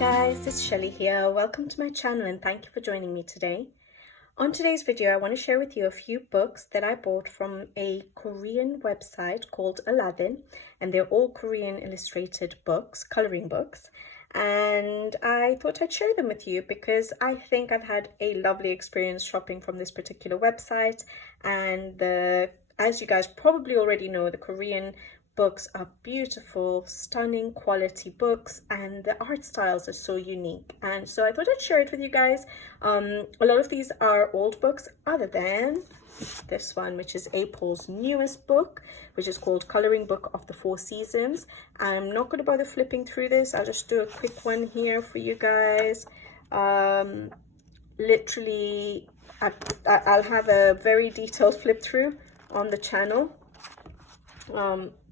guys, it's Shelly here. Welcome to my channel and thank you for joining me today. On today's video, I want to share with you a few books that I bought from a Korean website called Aladdin, and they're all Korean illustrated books, coloring books. And I thought I'd share them with you because I think I've had a lovely experience shopping from this particular website. And as you guys probably already know, the Korean books are beautiful, stunning quality books, and the art styles are so unique. And so I thought I'd share it with you guys. A lot of these are old books, other than this one, which is April's newest book, which is called Coloring Book of the Four Seasons. I'm not going to bother flipping through this. I'll just do a quick one here for you guys. Literally, I'll have a very detailed flip through on the channel.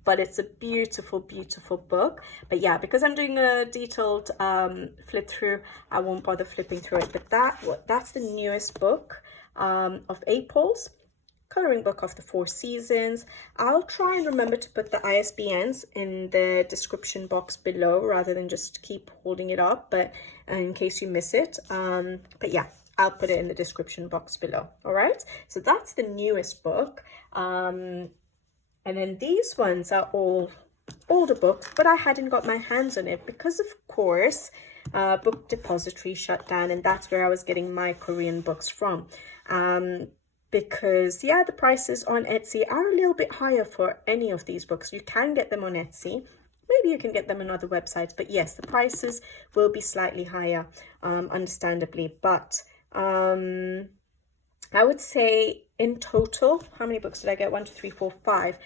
But it's a beautiful, beautiful book. But yeah, because I'm doing a detailed flip through, I won't bother flipping through it. But that's the newest book of April's Coloring Book of the Four Seasons. I'll try and remember to put the ISBNs in the description box below rather than just keep holding it up, but in case you miss it. But yeah, I'll put it in the description box below. All right, so that's the newest book. And then these ones are all older books, but I hadn't got my hands on it because, of course, Book Depository shut down, and that's where I was getting my Korean books from. Because, yeah, the prices on Etsy are a little bit higher for any of these books. You can get them on Etsy. Maybe you can get them on other websites. But, yes, the prices will be slightly higher, understandably. But I would say in total, how many books did I get? 1, 2, 3, 4, 5.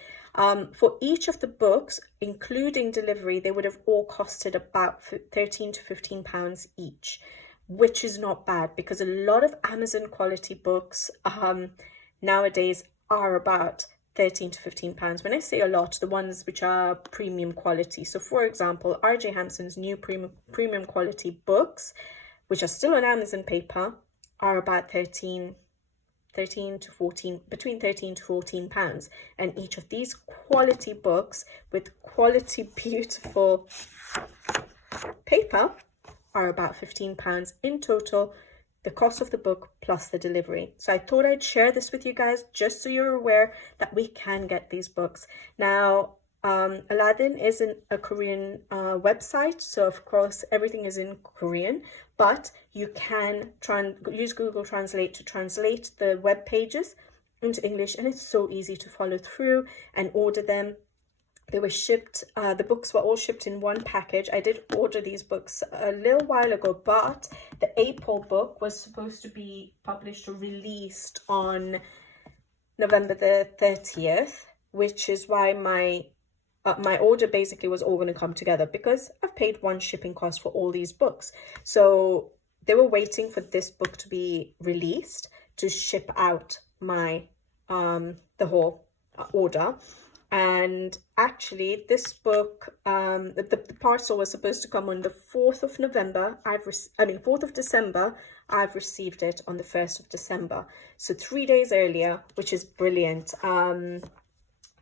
For each of the books, including delivery, they would have all costed about £13 to £15 each, which is not bad because a lot of Amazon quality books nowadays are about £13 to £15. When I say a lot, the ones which are premium quality. So, for example, R.J. Hampson's new premium quality books, which are still on Amazon paper, are about between 13 to 14 pounds, and each of these quality books with quality beautiful paper are about £15 in total, the cost of the book plus the delivery. So I thought I'd share this with you guys just so you're aware that we can get these books. Now Aladdin isn't a Korean website, so of course everything is in Korean, but you can use Google Translate to translate the web pages into English, and it's so easy to follow through and order them. They were shipped, the books were all shipped in one package. I did order these books a little while ago, but the April book was supposed to be published or released on November the 30th, which is why my order basically was all going to come together because I've paid one shipping cost for all these books. So they were waiting for this book to be released to ship out my the whole order. And actually this book, the parcel was supposed to come on the 4th of November. 4th of December. I've received it on the 1st of December. So 3 days earlier, which is brilliant.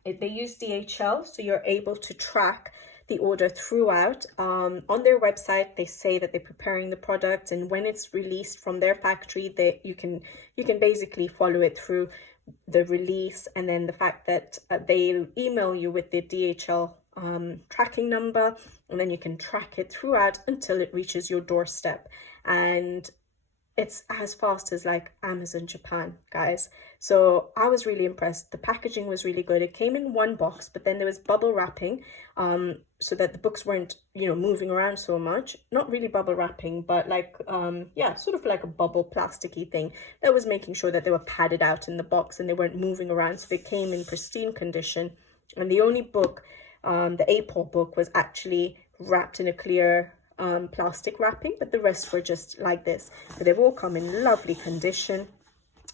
They use DHL, so you're able to track the order throughout. On their website, they say that they're preparing the product, and when it's released from their factory, you can basically follow it through the release, and then the fact that they email you with the DHL tracking number, and then you can track it throughout until it reaches your doorstep. And it's as fast as like Amazon Japan, guys. So I was really impressed. The packaging was really good. It came in one box, but then there was bubble wrapping so that the books weren't, moving around so much. Not really bubble wrapping, but like, sort of like a bubble plasticky thing that was making sure that they were padded out in the box and they weren't moving around. So they came in pristine condition. And the only book, the April book, was actually wrapped in a clear plastic wrapping, but the rest were just like this. But they've all come in lovely condition.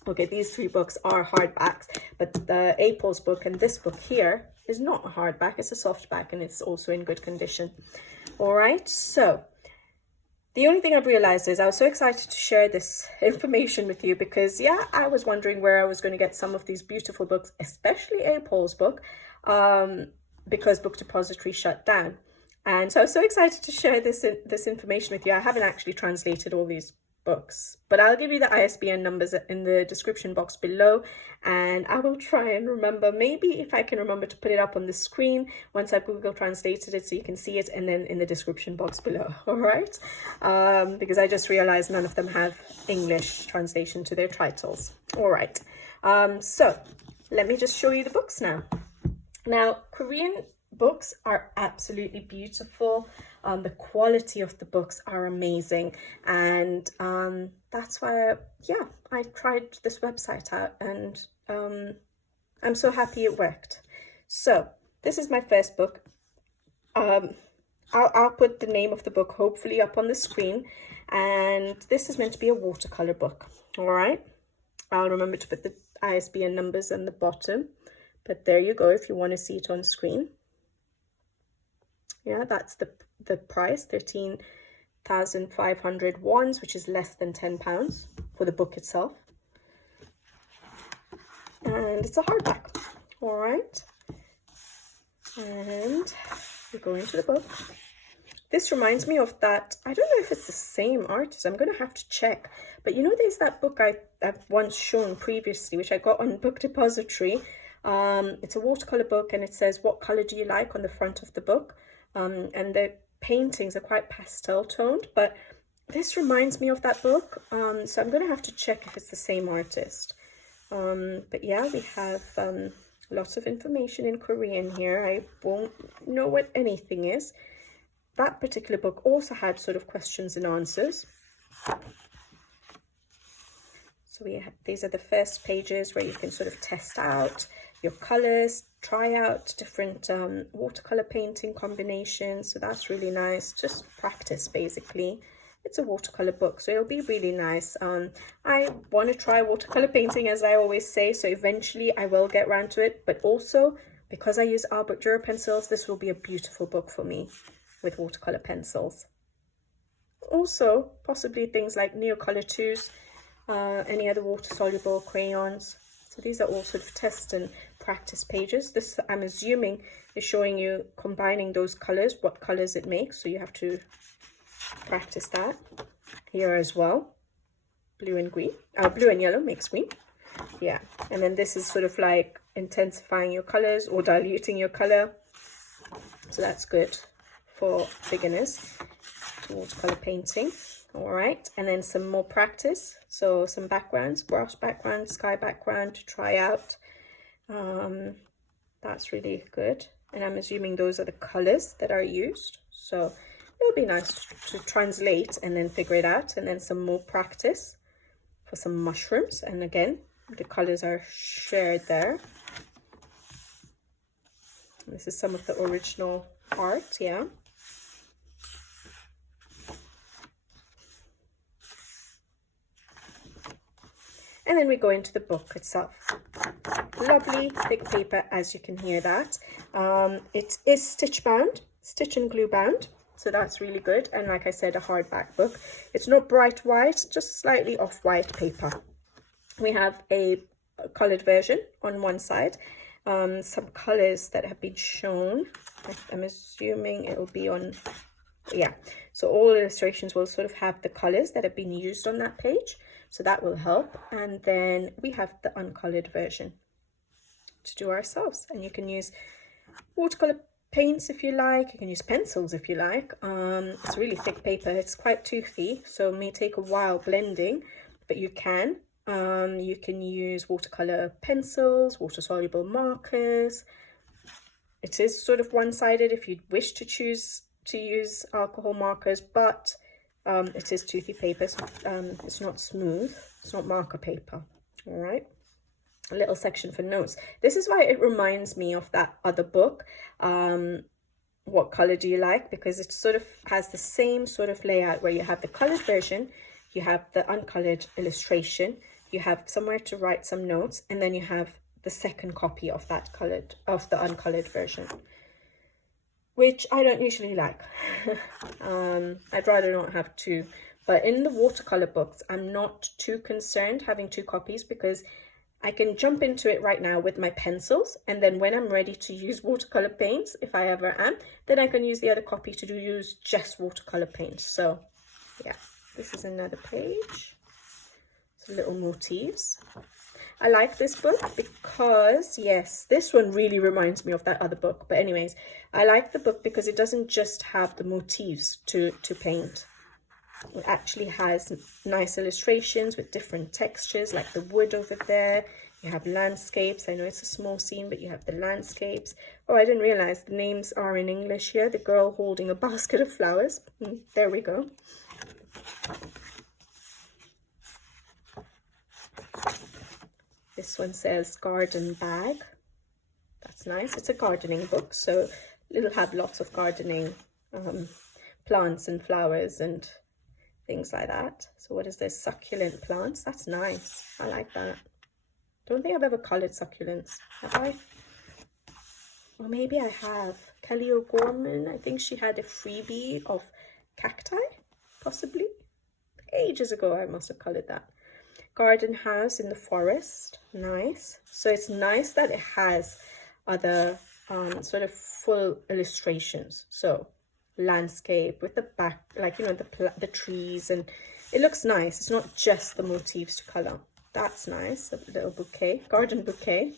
Okay, these 3 books are hardbacks, but the April's book and this book here is not a hardback, it's a softback, and it's also in good condition. All right, so the only thing I've realized is I was so excited to share this information with you because, yeah, I was wondering where I was going to get some of these beautiful books, especially April's book, because Book Depository shut down. And so I was so excited to share this information with you. I haven't actually translated all these books, but I'll give you the ISBN numbers in the description box below, and I will try and remember, maybe if I can remember, to put it up on the screen once I've Google translated it so you can see it, and then in the description box below. All right, because I just realized none of them have English translation to their titles. All right, so let me just show you the books now. Now, Korean books are absolutely beautiful. The quality of the books are amazing, and that's why I tried this website out, and I'm so happy it worked. So this is my first book. I'll put the name of the book hopefully up on the screen, and this is meant to be a watercolor book. All right, I'll remember to put the ISBN numbers on the bottom, but there you go if you want to see it on screen. Yeah, that's the price, 13,500 wons, which is less than £10 for the book itself. And it's a hardback. All right. And we go into the book. This reminds me of that, I don't know if it's the same artist, I'm going to have to check. But you know, there's that book I've once shown previously, which I got on Book Depository. It's a watercolor book, and it says, "What color do you like?" on the front of the book. And the paintings are quite pastel toned, but this reminds me of that book. So I'm going to have to check if it's the same artist. But yeah, we have lots of information in Korean here. I won't know what anything is. That particular book also had sort of questions and answers. So these are the first pages where you can sort of test out your colors, try out different watercolor painting combinations. So that's really nice. Just practice, basically. It's a watercolor book, so it'll be really nice. I want to try watercolor painting, as I always say, so eventually I will get around to it. But also, because I use Albert Dürer pencils, this will be a beautiful book for me with watercolor pencils. Also, possibly things like Neocolor 2s, any other water-soluble crayons. So these are all sort of test and practice pages. This, I'm assuming, is showing you combining those colors, what colors it makes. So you have to practice that here as well. Blue and green, blue and yellow makes green. Yeah, and then this is sort of like intensifying your colors or diluting your color. So that's good for beginners to watercolor painting. All right, and then some more practice. So some backgrounds, grass background, sky background to try out. That's really good. And I'm assuming those are the colors that are used. So it'll be nice to translate and then figure it out. And then some more practice for some mushrooms. And again, the colors are shared there. This is some of the original art, yeah. And then we go into the book itself. Lovely thick paper, as you can hear that. It is stitch bound, stitch and glue bound. So that's really good. And like I said, a hardback book. It's not bright white, just slightly off-white paper. We have a colored version on one side. Some colors that have been shown. I'm assuming it will be on, yeah. So all illustrations will sort of have the colors that have been used on that page. So that will help. And then we have the uncolored version to do ourselves. And you can use watercolor paints if you like. You can use pencils if you like. It's really thick paper. It's quite toothy, so it may take a while blending, but you can. You can use watercolor pencils, water-soluble markers. It is sort of one-sided if you wish to choose to use alcohol markers, but it is toothy paper, so it's not smooth. It's not marker paper. All right. A little section for notes. This is why it reminds me of that other book, What Color Do You Like? Because it sort of has the same sort of layout where you have the colored version, you have the uncolored illustration, you have somewhere to write some notes, and then you have the second copy of that the uncolored version, which I don't usually like. I'd rather not have two. But in the watercolor books, I'm not too concerned having two copies, because I can jump into it right now with my pencils, and then when I'm ready to use watercolor paints, if I ever am, then I can use the other copy to use just watercolor paints. So yeah, this is another page. Some little motifs. I like this book because, yes, this one really reminds me of that other book. But anyways, I like the book because it doesn't just have the motifs to paint. It actually has nice illustrations with different textures, like the wood over there. You have landscapes. I know it's a small scene, but you have the landscapes. Oh, I didn't realize the names are in English here. The girl holding a basket of flowers. There we go. This one says garden bag. That's nice. It's a gardening book, so it'll have lots of gardening plants and flowers and things like that. So what is this? Succulent plants. That's nice. I like that. Don't think I've ever colored succulents. Have I? Or maybe I have. Kelly O'Gorman, I think she had a freebie of cacti, possibly. Ages ago I must have colored that. Garden house in the forest. Nice. So it's nice that it has other sort of full illustrations. So landscape with the back, like, you know, the trees, and it looks nice. It's not just the motifs to color. That's nice. A little bouquet, garden bouquet.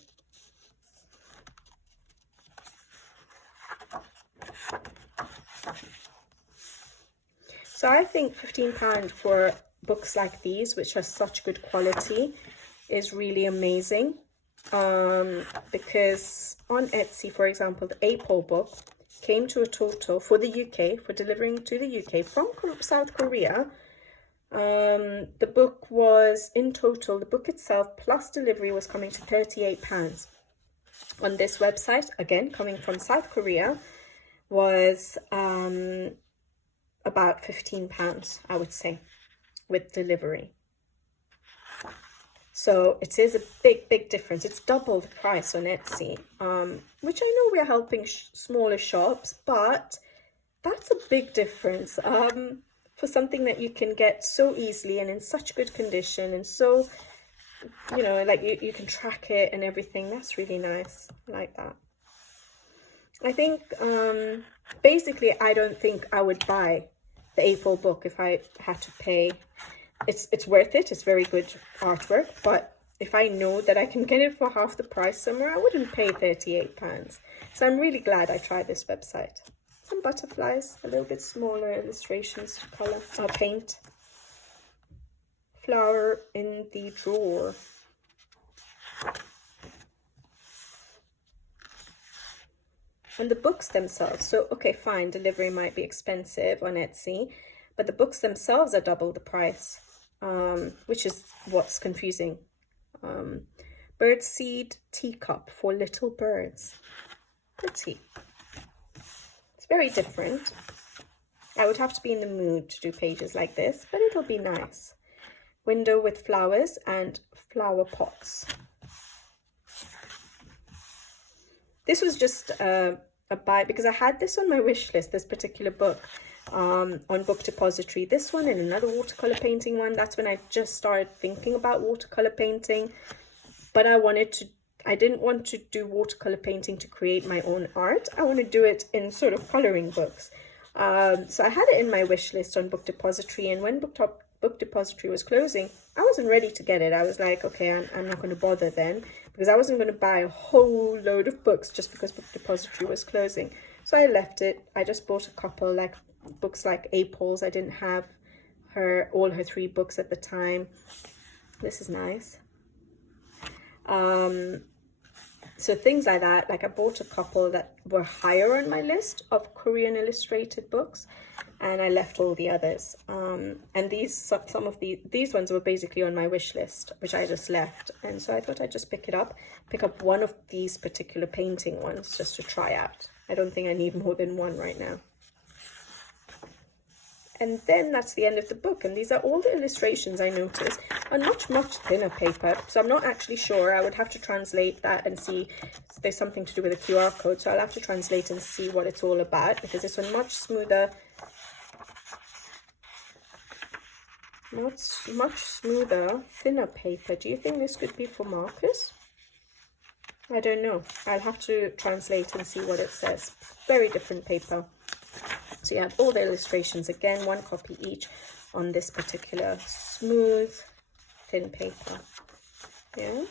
So I think £15 for books like these, which are such good quality, is really amazing. Because on Etsy, for example, the Apol book came to a total for the UK, for delivering to the UK from South Korea. The book was, in total, the book itself plus delivery was coming to £38. On this website, again, coming from South Korea, was about £15, I would say, with delivery. So it is a big difference. It's double the price on Etsy, which I know we're helping smaller shops, but that's a big difference for something that you can get so easily and in such good condition, and so, you know, like you can track it and everything. That's really nice. I like that. I think basically I don't think I would buy the Apol book if I had to pay. It's worth it. It's very good artwork, but if I know that I can get it for half the price somewhere, I wouldn't pay £38. So I'm really glad I tried this website. Some butterflies, a little bit smaller illustrations to color, paint. Flower in the drawer. And the books themselves, so okay, fine, delivery might be expensive on Etsy, but the books themselves are double the price, which is what's confusing. Birdseed teacup for little birds. Pretty. It's very different. I would have to be in the mood to do pages like this, but it'll be nice. Window with flowers and flower pots. This was just a buy because I had this on my wish list, this particular book, on Book Depository. This one and another watercolor painting one. That's when I just started thinking about watercolor painting, but I didn't want to do watercolor painting to create my own art. I want to do it in sort of coloring books. So I had it in my wish list on Book Depository, and when Book Depository was closing, I wasn't ready to get it. I was like, okay, I'm not going to bother then, because I wasn't going to buy a whole load of books just because Book Depository was closing. So I left it. I just bought a couple, like books like Apol's. I didn't have all her 3 books at the time. This is nice. So things like that, like I bought a couple that were higher on my list of Korean illustrated books, and I left all the others. And some of these ones were basically on my wish list, which I just left. And so I thought I'd just pick up one of these particular painting ones just to try out. I don't think I need more than one right now. And then that's the end of the book. And these are all the illustrations I noticed on much thinner paper. So I'm not actually sure. I would have to translate that and see if there's something to do with a QR code. So I'll have to translate and see what it's all about, because it's on much smoother much smoother, thinner paper. Do you think this could be for markers? I don't know. I'll have to translate and see what it says. Very different paper. So you have all the illustrations again, 1 copy each on this particular smooth, thin paper. Yeah.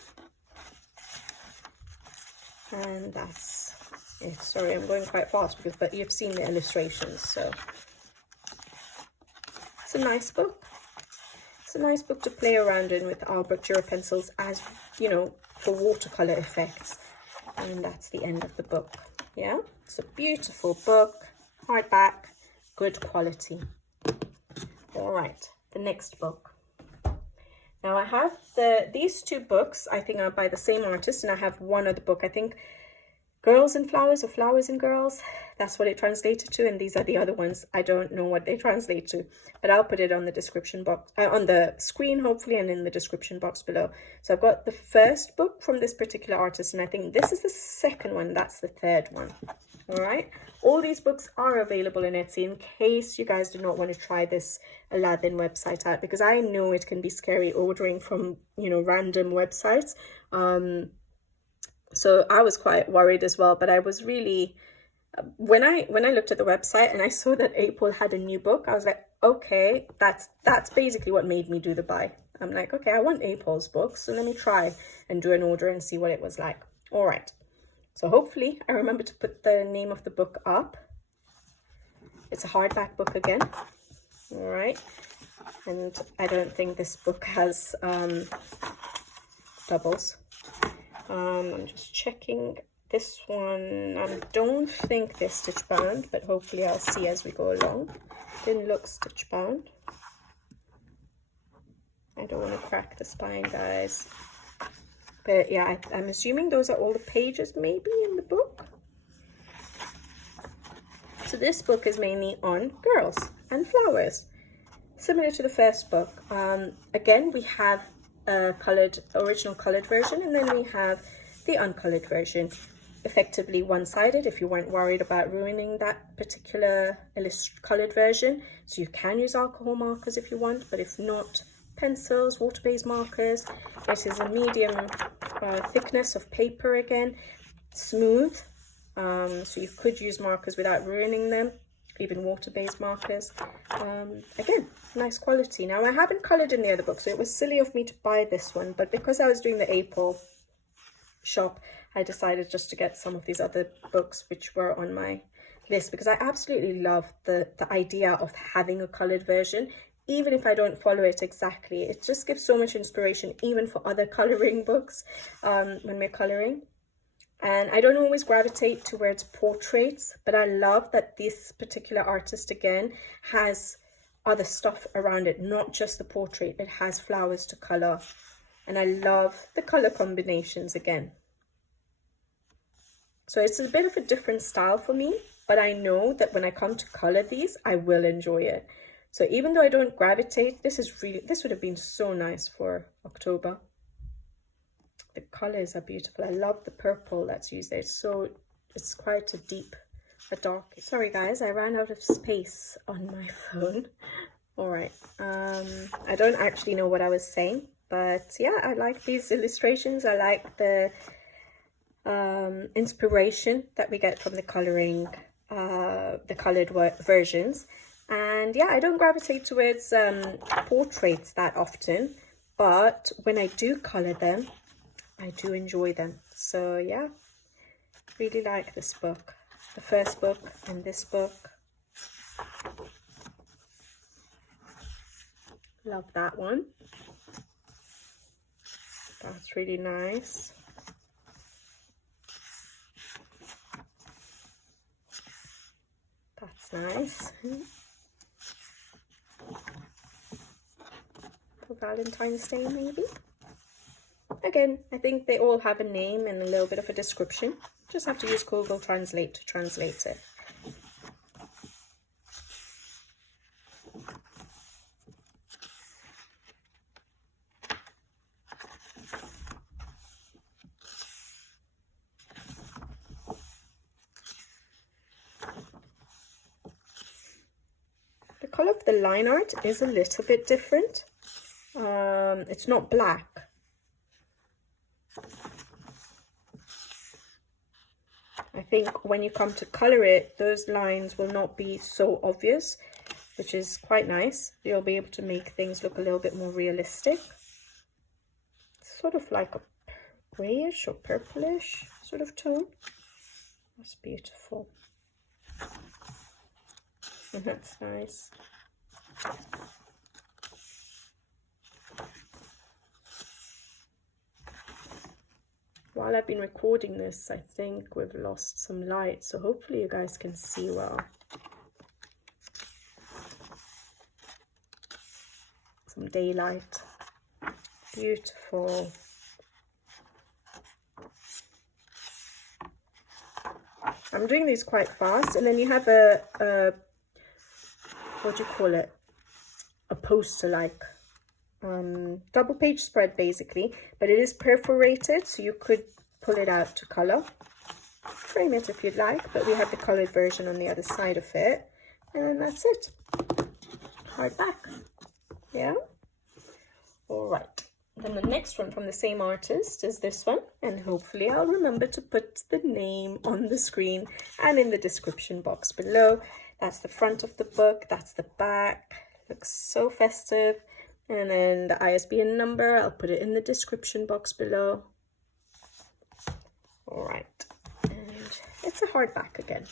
And that's it. Sorry, I'm going quite fast but you've seen the illustrations, so it's a nice book. It's a nice book to play around in with Albrecht Dürer pencils, as you know, for watercolor effects. And that's the end of the book. Yeah, it's a beautiful book, hardback, good quality. All right, the next book. Now I have these 2 books, I think are by the same artist, and I have one other book, I think Girls and Flowers or Flowers and Girls. That's what it translated to, and these are the other ones. I don't know what they translate to, but I'll put it on the description box, on the screen hopefully, and in the description box below. So I've got the first book from this particular artist, and I think this is the second one. That's the third one. All right. All these books are available in Etsy in case you guys do not want to try this Aladdin website out, because I know it can be scary ordering from, you know, random websites. So I was quite worried as well, but I was really, when I looked at the website and I saw that April had a new book, I was like, okay, that's basically what made me do the buy. I'm like, okay, I want April's book, so let me try and do an order and see what it was like. All right. So hopefully I remember to put the name of the book up. It's a hardback book again. All right. And I don't think this book has doubles. I'm just checking this one. I don't think they're stitch bound, but hopefully I'll see as we go along. Didn't look stitch bound. I don't want to crack the spine, guys. But yeah, I'm assuming those are all the pages maybe in the book. So this book is mainly on girls and flowers, similar to the first book. Again, we have a original colored version, and then we have the uncolored version, effectively one-sided if you weren't worried about ruining that particular colored version. So you can use alcohol markers if you want, but if not, pencils, water-based markers. It is a medium thickness of paper again, smooth, so you could use markers without ruining them, even water-based markers. Again, nice quality. Now I haven't colored in the other book, so it was silly of me to buy this one, but because I was doing the April shop, I decided just to get some of these other books which were on my list, because I absolutely love the idea of having a colored version. Even if I don't follow it exactly, it just gives so much inspiration even for other coloring books when we're coloring. And I don't always gravitate towards portraits, but I love that this particular artist again has other stuff around it, not just the portrait. It has flowers to color, and I love the color combinations again. So it's a bit of a different style for me, but I know that when I come to color these, I will enjoy it. So even though I don't gravitate, this would have been so nice for October. The colors are beautiful. I love the purple that's used there. It's quite a dark. Sorry guys, I ran out of space on my phone. All right. I don't actually know what I was saying, but yeah, I like these illustrations. I like the inspiration that we get from the coloring, the colored versions. And yeah, I don't gravitate towards portraits that often, but when I do color them, I do enjoy them. So yeah, really like this book, the first book and this book. Love that one. That's really nice. That's nice. For Valentine's Day maybe. Again, I think they all have a name and a little bit of a description. Just have to use Google Translate to translate it. The color of the line art is a little bit different. It's not black. I think when you come to color it, those lines will not be so obvious, which is quite nice. You'll be able to make things look a little bit more realistic. Sort of like a grayish or purplish sort of tone. That's beautiful. That's nice. While I've been recording this, I think we've lost some light, so hopefully you guys can see well. Some daylight. Beautiful. I'm doing these quite fast, and then you have a what do you call it? A poster like. Double page spread basically, but it is perforated, so you could pull it out to color, frame it if you'd like, but we have the colored version on the other side of it, and that's it. Hardback. Yeah. All right, then the next one from the same artist is this one, and hopefully I'll remember to put the name on the screen and in the description box below. That's the front of the book, that's the back. Looks so festive. And then the ISBN number, I'll put it in the description box below. All right, and it's a hardback again.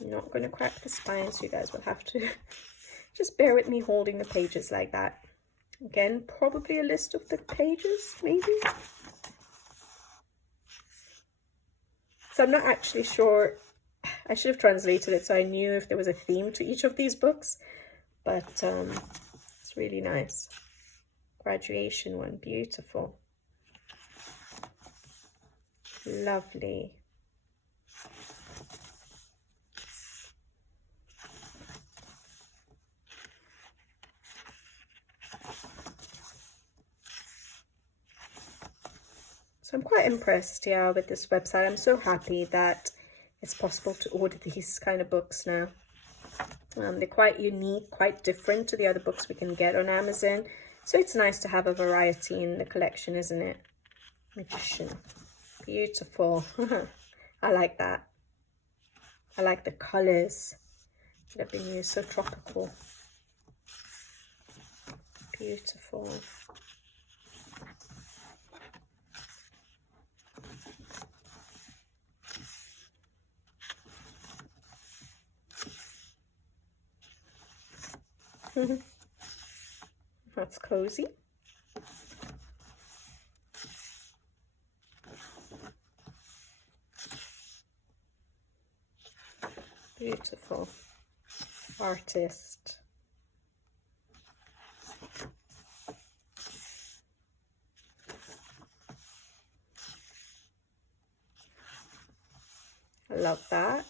I'm not going to crack the spine, so you guys will have to just bear with me holding the pages like that. Again, probably a list of the pages, maybe. So I'm not actually sure. I should have translated it so I knew if there was a theme to each of these books, but it's really nice. Graduation one, beautiful. Lovely. So I'm quite impressed, yeah, with this website. I'm so happy that it's possible to order these kind of books now. They're quite unique, quite different to the other books we can get on Amazon. So it's nice to have a variety in the collection, isn't it? Magician. Beautiful. I like that. I like the colours that have been used, so tropical. Beautiful. That's cozy. Beautiful. Artist. I love that.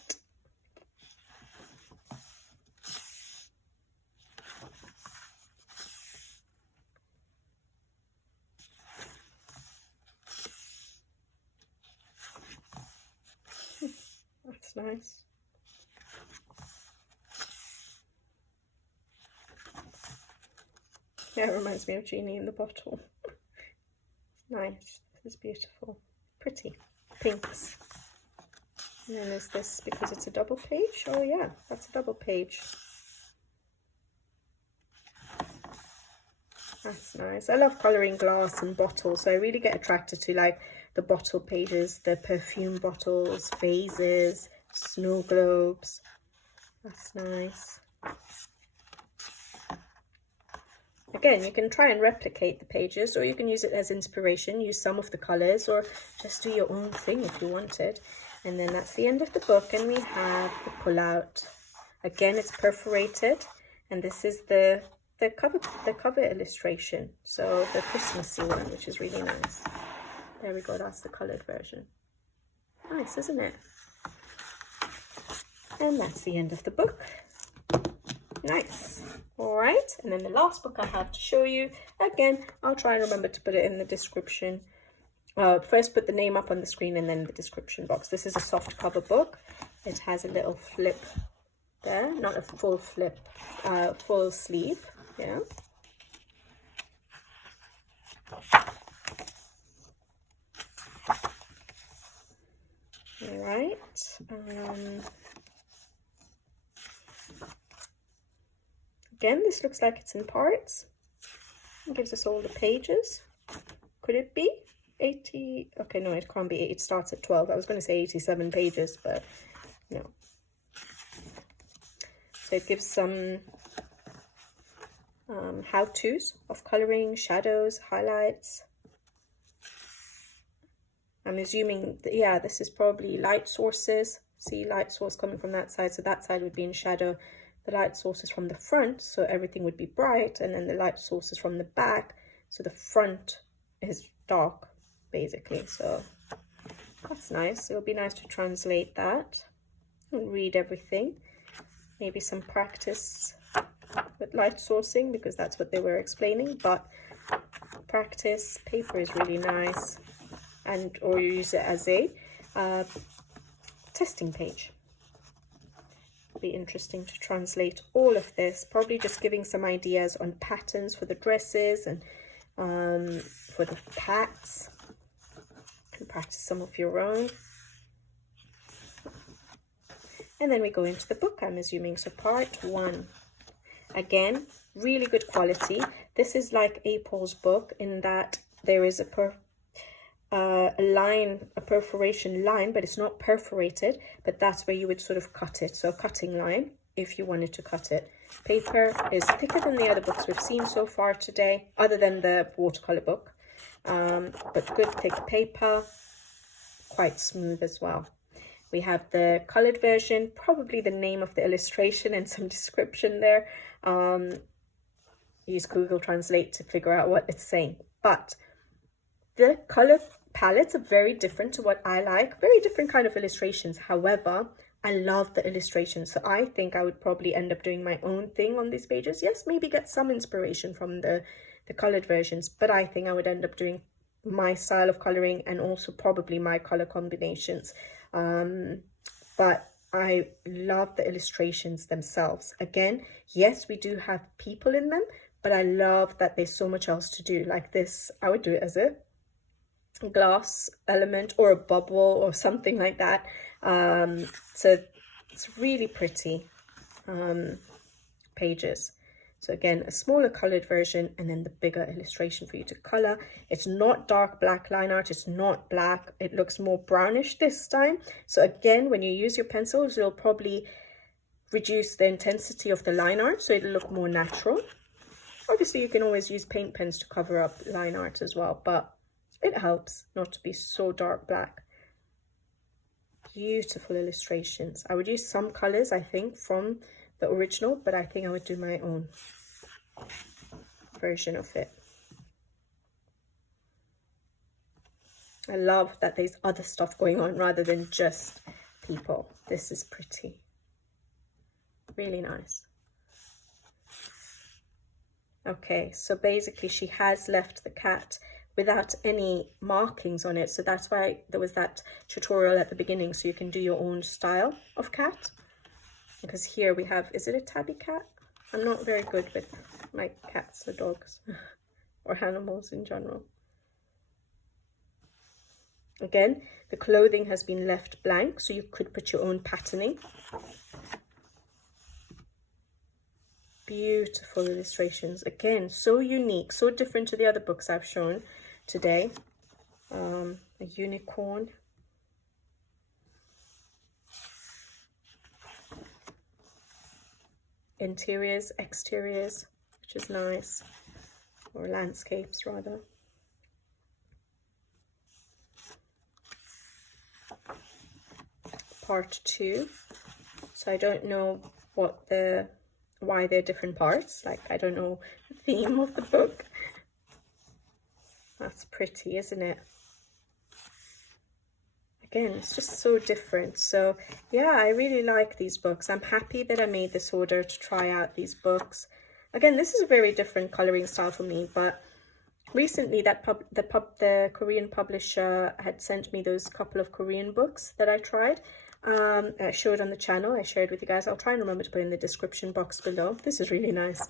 That's nice. Yeah, it reminds me of Genie in the Bottle. Nice. This is beautiful. Pretty. Pinks. And then there's this because it's a double page. Oh yeah, that's a double page. That's nice. I love colouring glass and bottles, so I really get attracted to like the bottle pages, the perfume bottles, vases, snow globes. That's nice. Again, you can try and replicate the pages, or you can use it as inspiration, use some of the colours, or just do your own thing if you wanted. And then that's the end of the book, and we have the pull-out. Again, it's perforated, and this is the cover illustration, so the Christmassy one, which is really nice. There we go, that's the coloured version. Nice, isn't it? And that's the end of the book. Nice. All right, and then the last book I have to show you, again, I'll try and remember to put it in the description. First put the name up on the screen and then the description box. This is a soft cover book. It has a little flip there, not a full flip, full sleeve. Yeah. All right. Again, this looks like it's in parts. It gives us all the pages. Could it be 80? Okay, no, it can't be. It starts at 12. I was going to say 87 pages, but no. So it gives some how-tos of coloring, shadows, highlights. I'm assuming, yeah, this is probably light sources. See, light source coming from that side, so that side would be in shadow. The light source is from the front, so everything would be bright, and then the light source is from the back, so the front is dark, basically. So that's nice. It'll be nice to translate that and read everything. Maybe some practice with light sourcing, because that's what they were explaining, but practice paper is really nice, and or you use it as a testing page. Be interesting to translate all of this, probably just giving some ideas on patterns for the dresses and for the hats, and practice some of your own. And then we go into the book, I'm assuming. So part 1, again, really good quality. This is like April's book in that there is a perforation line, but it's not perforated, but that's where you would sort of cut it. So a cutting line if you wanted to cut it. Paper is thicker than the other books we've seen so far today, other than the watercolor book, but good thick paper, quite smooth as well. We have the colored version, probably the name of the illustration and some description there. Use Google Translate to figure out what it's saying, but the color palettes are very different to what I like, very different kind of illustrations. However, I love the illustrations, so I think I would probably end up doing my own thing on these pages. Yes, maybe get some inspiration from the colored versions, but I think I would end up doing my style of coloring and also probably my color combinations. But I love the illustrations themselves. Again, yes, we do have people in them, but I love that there's so much else to do. Like this, I would do it as a glass element or a bubble or something like that. So it's really pretty pages. So again, a smaller colored version and then the bigger illustration for you to color. It's not dark black line art, it's not black, it looks more brownish this time. So again, when you use your pencils, you'll probably reduce the intensity of the line art so it'll look more natural. Obviously, you can always use paint pens to cover up line art as well, but it helps not to be so dark black. Beautiful illustrations. I would use some colors, I think, from the original, but I think I would do my own version of it. I love that there's other stuff going on rather than just people. This is pretty. Really nice. Okay, so basically she has left the cat without any markings on it, so that's why there was that tutorial at the beginning, so you can do your own style of cat. Because here we have, is it a tabby cat? I'm not very good with my cats or dogs or animals in general. Again, the clothing has been left blank, so you could put your own patterning. Beautiful illustrations. Again, so unique, so different to the other books I've shown today. A unicorn. Interiors, exteriors, which is nice, or landscapes rather. Part 2. So I don't know why they're different parts. Like, I don't know the theme of the book. That's pretty, isn't it? Again, it's just so different. So yeah, I really like these books. I'm happy that I made this order to try out these books. Again, this is a very different coloring style for me, but recently the Korean publisher had sent me those couple of Korean books that I tried. I showed on the channel. I shared with you guys. I'll try and remember to put in the description box below. This is really nice.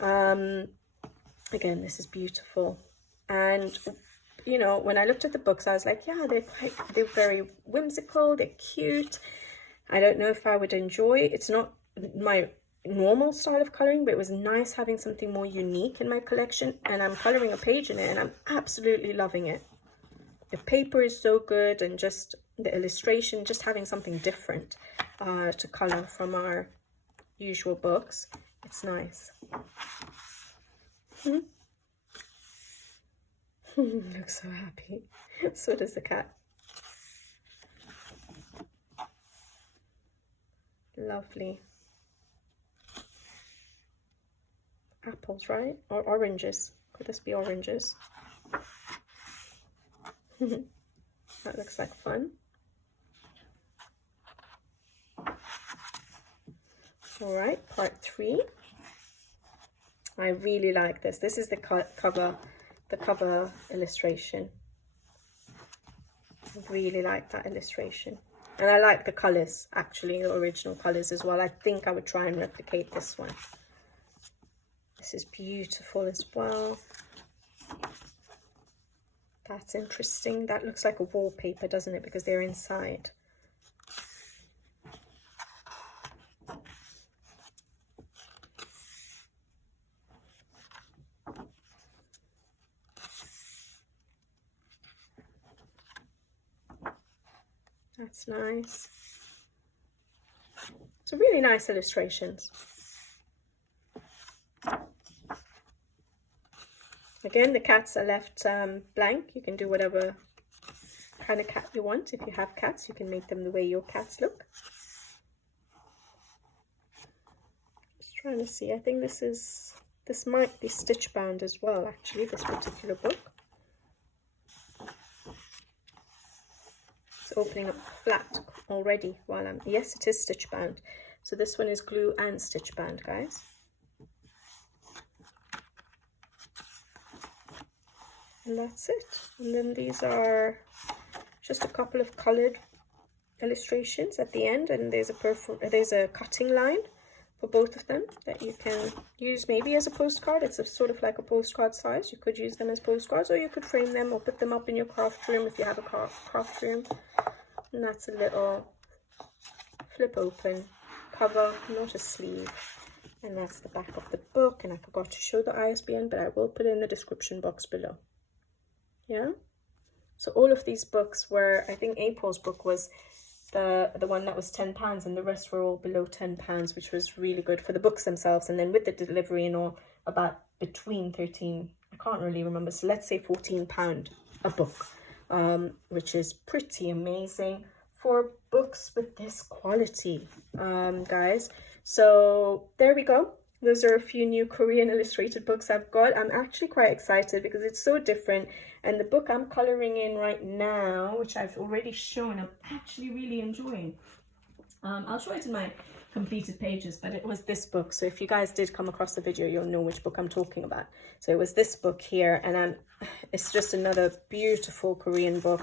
Again, this is beautiful. And you know, when I looked at the books, I was like, yeah, they're very whimsical, they're cute. I don't know if I would enjoy. It's not my normal style of coloring, but it was nice having something more unique in my collection, and I'm coloring a page in it and I'm absolutely loving it. The paper is so good, and just the illustration, just having something different to color from our usual books. It's nice. Looks so happy. So does the cat. Lovely. Apples, right? Or oranges. Could this be oranges? That looks like fun. All right, part 3. I really like this. This is the cover illustration. I really like that illustration. And I like the colors, actually, the original colors as well. I think I would try and replicate this one. This is beautiful as well. That's interesting. That looks like a wallpaper, doesn't it? Because they're inside. That's nice. So really nice illustrations. Again, the cats are left blank. You can do whatever kind of cat you want. If you have cats, you can make them the way your cats look. Just trying to see. I think this might be stitch bound as well, actually, this particular book. It's opening up flat already while yes, it is stitch bound. So this one is glue and stitch bound, guys. And that's it. And then these are just a couple of colored illustrations at the end, and there's a cutting line for both of them that you can use maybe as a postcard. It's a sort of like a postcard size. You could use them as postcards, or you could frame them or put them up in your craft room if you have a craft room. And that's a little flip open cover, not a sleeve. And that's the back of the book. And I forgot to show the ISBN, but I will put it in the description box below. Yeah, so all of these books were, I think April's book was the one that was £10, and the rest were all below £10, which was really good for the books themselves. And then with the delivery and all, about between 13, I can't really remember, so let's say £14 a book, which is pretty amazing for books with this quality, guys. So there we go. Those are a few new Korean illustrated books I've got. I'm actually quite excited because it's so different. And the book I'm coloring in right now, which I've already shown, I'm actually really enjoying. I'll show it in my completed pages, but it was this book. So if you guys did come across the video, you'll know which book I'm talking about. So it was this book here, and it's just another beautiful Korean book.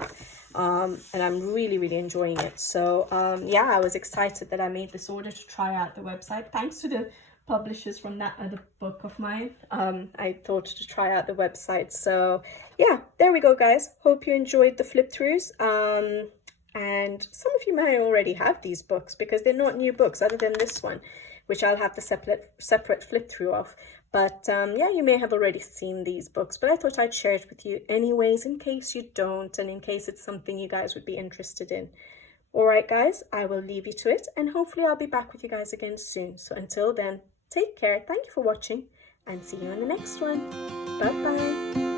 And I'm really, really enjoying it. So yeah, I was excited that I made this order to try out the website. Thanks to the publishers from that other book of mine. I thought to try out the website. So yeah, there we go, guys. Hope you enjoyed the flip throughs. And some of you may already have these books because they're not new books other than this one, which I'll have the separate flip through of. But yeah, you may have already seen these books, but I thought I'd share it with you anyways, in case you don't, and in case it's something you guys would be interested in. All right, guys, I will leave you to it, and hopefully I'll be back with you guys again soon. So until then, take care, thank you for watching, and see you in the next one. Bye-bye.